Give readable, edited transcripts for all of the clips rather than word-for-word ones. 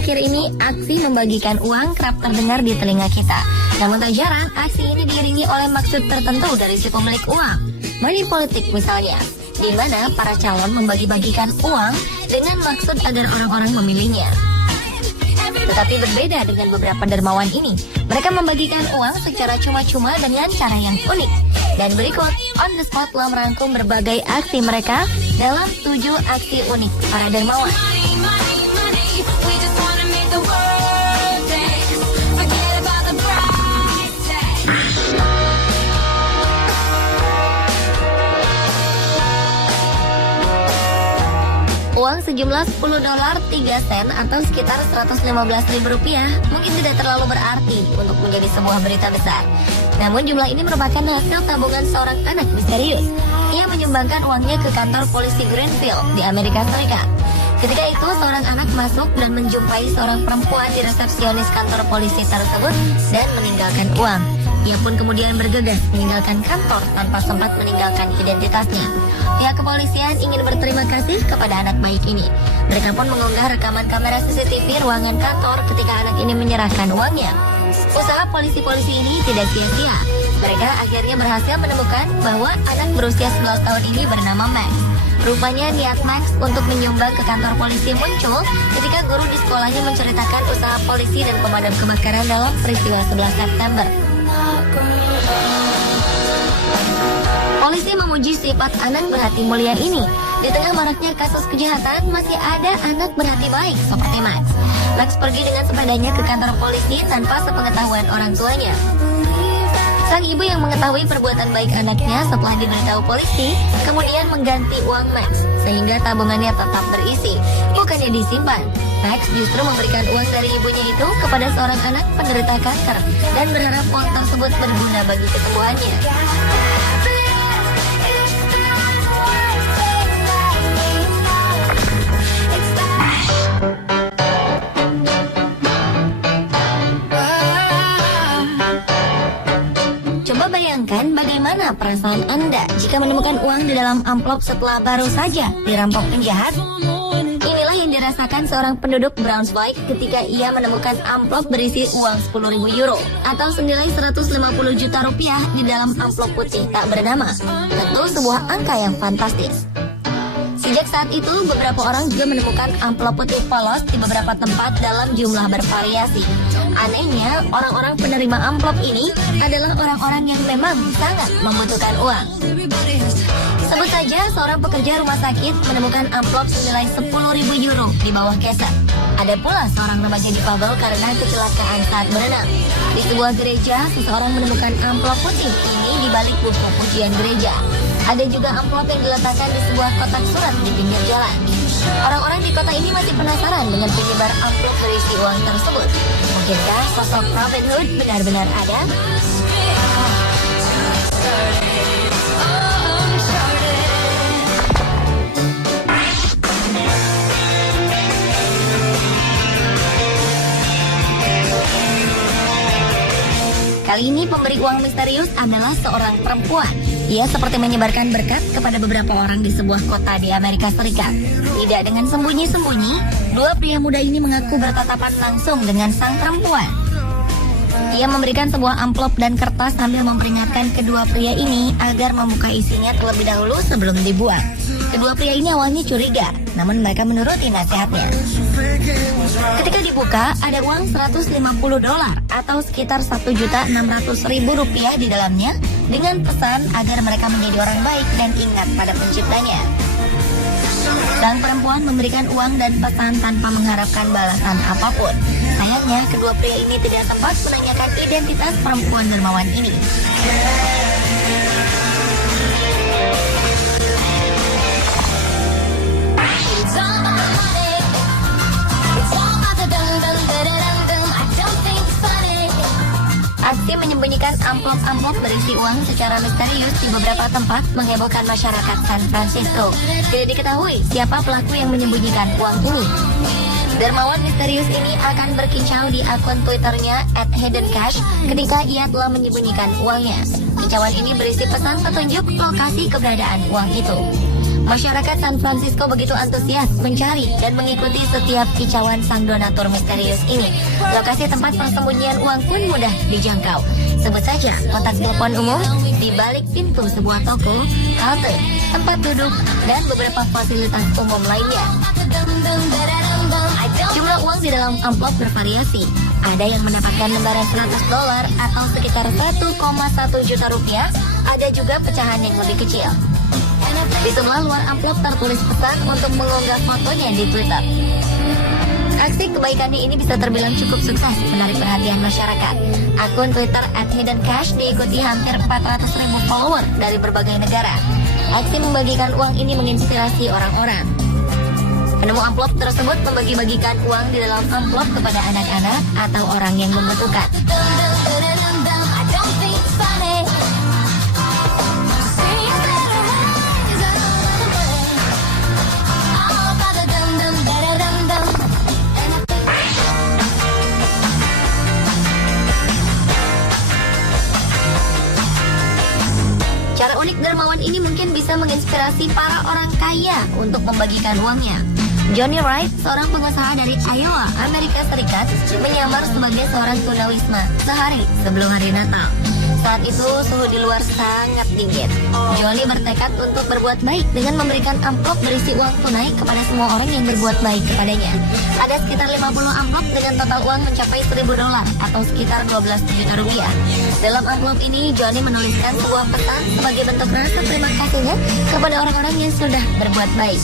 akhir-akhir ini aksi membagikan uang kerap terdengar di telinga kita. Namun tak jarang aksi ini diiringi oleh maksud tertentu dari si pemilik uang. Money politik misalnya, di mana para calon membagi-bagikan uang dengan maksud agar orang-orang memilihnya. Tetapi berbeda dengan beberapa dermawan ini, mereka membagikan uang secara cuma-cuma dengan cara yang unik. Dan berikut On The Spot telah merangkum berbagai aksi mereka dalam 7 aksi unik para dermawan. Uang sejumlah $10.03 atau sekitar Rp115.000 mungkin tidak terlalu berarti untuk menjadi sebuah berita besar. Namun jumlah ini merupakan hasil tabungan seorang anak misterius. Ia menyumbangkan uangnya ke kantor polisi Greenfield di Amerika Serikat. Ketika itu seorang anak masuk dan menjumpai seorang perempuan di resepsionis kantor polisi tersebut dan meninggalkan uang. Ia pun kemudian bergegas meninggalkan kantor tanpa sempat meninggalkan identitasnya. Pihak kepolisian ingin berterima kasih kepada anak baik ini. Mereka pun mengunggah rekaman kamera CCTV ruangan kantor ketika anak ini menyerahkan uangnya. Usaha polisi-polisi ini tidak sia-sia. Mereka akhirnya berhasil menemukan bahwa anak berusia 11 tahun ini bernama Max. Rupanya niat Max untuk menyumbang ke kantor polisi muncul ketika guru di sekolahnya menceritakan usaha polisi dan pemadam kebakaran dalam peristiwa 11 September. Polisi memuji sifat anak berhati mulia ini. Di tengah maraknya kasus kejahatan, masih ada anak berhati baik seperti Max. Max pergi dengan sepedanya ke kantor polisi tanpa sepengetahuan orang tuanya. Sang ibu yang mengetahui perbuatan baik anaknya setelah diberitahu polisi, kemudian mengganti uang Max, sehingga tabungannya tetap berisi, bukannya disimpan. Max justru memberikan uang dari ibunya itu kepada seorang anak penderita kanker, dan berharap uang tersebut berguna bagi kesembuhannya. Bayangkan bagaimana perasaan Anda jika menemukan uang di dalam amplop setelah baru saja dirampok penjahat. Inilah yang dirasakan seorang penduduk Braunschweig ketika ia menemukan amplop berisi uang 10.000 euro atau senilai 150 juta rupiah di dalam amplop putih tak bernama. Tentu sebuah angka yang fantastis. Sejak saat itu, beberapa orang juga menemukan amplop putih polos di beberapa tempat dalam jumlah bervariasi. Anehnya, orang-orang penerima amplop ini adalah orang-orang yang memang sangat membutuhkan uang. Sebut saja seorang pekerja rumah sakit menemukan amplop senilai 10.000 euro di bawah keset. Ada pula seorang remaja difabel karena kecelakaan saat berenang. Di sebuah gereja, seseorang menemukan amplop putih ini di balik buku pujian gereja. Ada juga amplop yang diletakkan di sebuah kotak surat di pinggir jalan. Orang-orang di kota ini masih penasaran dengan penyebar amplop berisi uang tersebut. Mungkinkah sosok Robin Hood benar-benar ada? Kali ini pemberi uang misterius adalah seorang perempuan. Ia seperti menyebarkan berkat kepada beberapa orang di sebuah kota di Amerika Serikat. Tidak dengan sembunyi-sembunyi, dua pria muda ini mengaku bertatapan langsung dengan sang perempuan. Ia memberikan sebuah amplop dan kertas sambil memperingatkan kedua pria ini agar membuka isinya terlebih dahulu sebelum dibuang. Kedua pria ini awalnya curiga, namun mereka menuruti nasihatnya. Ketika dibuka, ada uang $150 atau sekitar Rp1.600.000 di dalamnya dengan pesan agar mereka menjadi orang baik dan ingat pada penciptanya. Sang perempuan memberikan uang dan pesan tanpa mengharapkan balasan apapun. Sayangnya, kedua pria ini tidak sempat menanyakan identitas perempuan dermawan ini. Aksi menyembunyikan amplop-amplop berisi uang secara misterius di beberapa tempat menghebohkan masyarakat San Francisco. Tidak diketahui siapa pelaku yang menyembunyikan uang ini. Dermawan misterius ini akan berkicau di akun Twitternya @hiddencash ketika ia telah menyembunyikan uangnya. Kicauan ini berisi pesan petunjuk lokasi keberadaan uang itu. Masyarakat San Francisco begitu antusias mencari dan mengikuti setiap kicauan sang donatur misterius ini. Lokasi tempat persembunyian uang pun mudah dijangkau. Sebut saja kotak telepon umum, di balik pintu sebuah toko, halte, tempat duduk, dan beberapa fasilitas umum lainnya. Jumlah uang di dalam amplop bervariasi. Ada yang mendapatkan lembaran $100 atau sekitar 1,1 juta rupiah. Ada juga pecahan yang lebih kecil. Di sebelah luar amplop tertulis pesan untuk mengunggah fotonya di Twitter. Aksi kebaikannya ini bisa terbilang cukup sukses menarik perhatian masyarakat. Akun Twitter @hiddencash diikuti hampir 400.000 follower dari berbagai negara. Aksi membagikan uang ini menginspirasi orang-orang. Penemu amplop tersebut membagi-bagikan uang di dalam amplop kepada anak-anak atau orang yang membutuhkan. Cara unik dermawan ini mungkin bisa menginspirasi para orang kaya untuk membagikan uangnya. Johnny Wright, seorang pengusaha dari Iowa, Amerika Serikat, menyamar sebagai seorang tunawisma sehari sebelum hari Natal. Saat itu suhu di luar sangat dingin. Johnny bertekad untuk berbuat baik dengan memberikan amplop berisi uang tunai kepada semua orang yang berbuat baik kepadanya. Ada sekitar 50 amplop dengan total uang mencapai $1.000 atau sekitar 12 juta rupiah. Dalam amplop ini, Johnny menuliskan sebuah pesan sebagai bentuk rasa terima kasihnya kepada orang-orang yang sudah berbuat baik.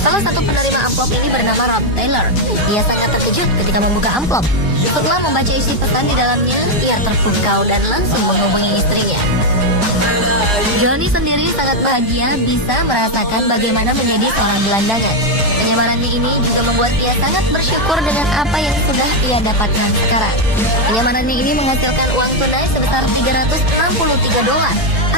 Salah satu penerima amplop ini bernama Rob Taylor. Ia sangat terkejut ketika membuka amplop. Setelah membaca isi pesan di dalamnya, ia terpukau dan langsung menghubungi istrinya. Johnny sendiri sangat bahagia bisa merasakan bagaimana menjadi seorang gelandangan. Penyamarannya ini juga membuat ia sangat bersyukur dengan apa yang sudah ia dapatkan sekarang. Penyamarannya ini menghasilkan uang tunai sebesar $363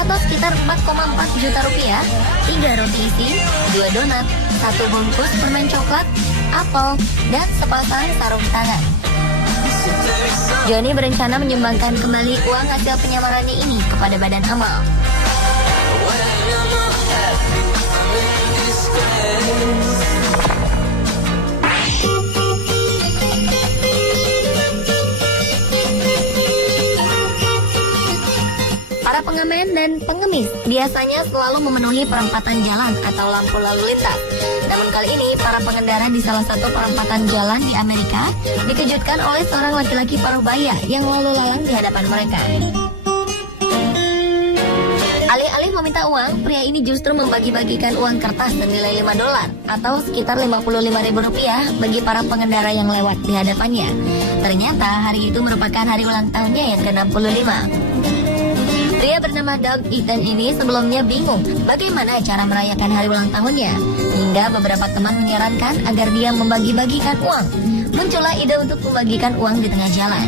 atau sekitar 4,4 juta rupiah, 3 roti isi, 2 donat, 1 bungkus permen coklat, apel, dan sepasang sarung tangan. Johnny berencana menyumbangkan kembali uang hasil penyamarannya ini kepada badan amal. Para pengamen dan pengemis biasanya selalu memenuhi perempatan jalan atau lampu lalu lintas. Namun kali ini, para pengendara di salah satu perempatan jalan di Amerika dikejutkan oleh seorang laki-laki parubaya yang lalu lalang di hadapan mereka. Alih-alih meminta uang, pria ini justru membagi-bagikan uang kertas senilai $5 atau sekitar Rp55.000 bagi para pengendara yang lewat di hadapannya. Ternyata hari itu merupakan hari ulang tahunnya yang ke-65. Pria bernama Doug Eaton ini sebelumnya bingung bagaimana cara merayakan hari ulang tahunnya, hingga beberapa teman menyarankan agar dia membagi-bagikan uang. Muncullah ide untuk membagikan uang di tengah jalan.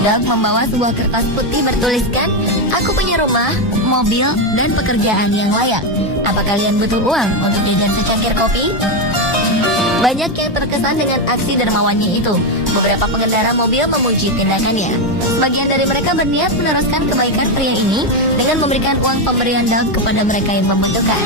Doug membawa sebuah kertas putih bertuliskan, "Aku punya rumah, mobil, dan pekerjaan yang layak. Apa kalian butuh uang untuk jajan secangkir kopi?" Banyak yang terkesan dengan aksi dermawannya itu. Beberapa pengendara mobil memuji tindakannya. Sebagian dari mereka berniat meneruskan kebaikan pria ini dengan memberikan uang pemberian Doug kepada mereka yang membutuhkan.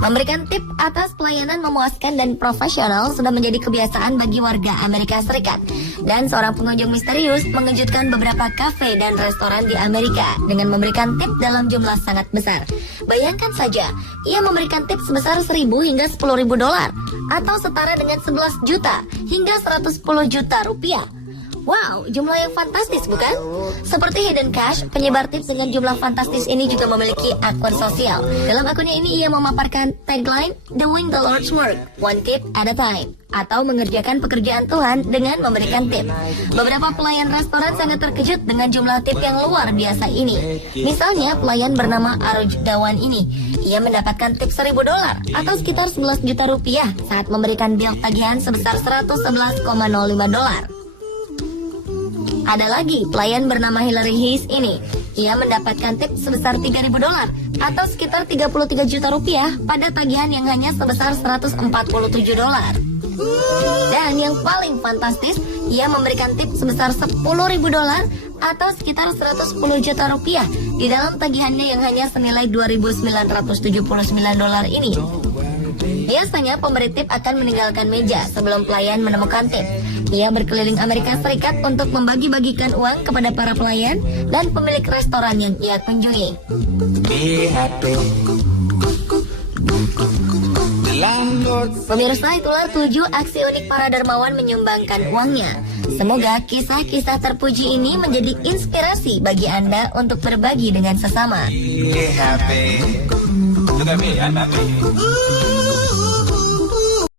Memberikan tip atas pelayanan memuaskan dan profesional sudah menjadi kebiasaan bagi warga Amerika Serikat. Dan seorang pengunjung misterius mengejutkan beberapa kafe dan restoran di Amerika dengan memberikan tip dalam jumlah sangat besar. Bayangkan saja, ia memberikan tip sebesar $1.000 hingga $10.000 atau setara dengan 11 juta hingga 110 juta rupiah. Wow, jumlah yang fantastis bukan? Seperti Hidden Cash, penyebar tips dengan jumlah fantastis ini juga memiliki akun sosial. Dalam akunnya ini ia memaparkan tagline "Doing the Lord's Work, one tip at a time", atau mengerjakan pekerjaan Tuhan dengan memberikan tip. Beberapa pelayan restoran sangat terkejut dengan jumlah tip yang luar biasa ini. Misalnya pelayan bernama Aruj Dawan ini. Ia mendapatkan tip $1.000 atau sekitar 11 juta rupiah saat memberikan bil tagihan sebesar $111,05. Ada lagi pelayan bernama Hillary Hayes ini. ia mendapatkan tip sebesar $3.000 atau sekitar 33 juta rupiah pada tagihan yang hanya sebesar $147. Dan yang paling fantastis, ia memberikan tip sebesar $10.000 atau sekitar 110 juta rupiah di dalam tagihannya yang hanya senilai $2.979 ini. Biasanya pemberi tip akan meninggalkan meja sebelum pelayan menemukan tip. Ia berkeliling Amerika Serikat untuk membagi-bagikan uang kepada para pelayan dan pemilik restoran yang ia kunjungi. Pemirsa, itulah 7 aksi unik para dermawan menyumbangkan uangnya. Semoga kisah-kisah terpuji ini menjadi inspirasi bagi Anda untuk berbagi dengan sesama.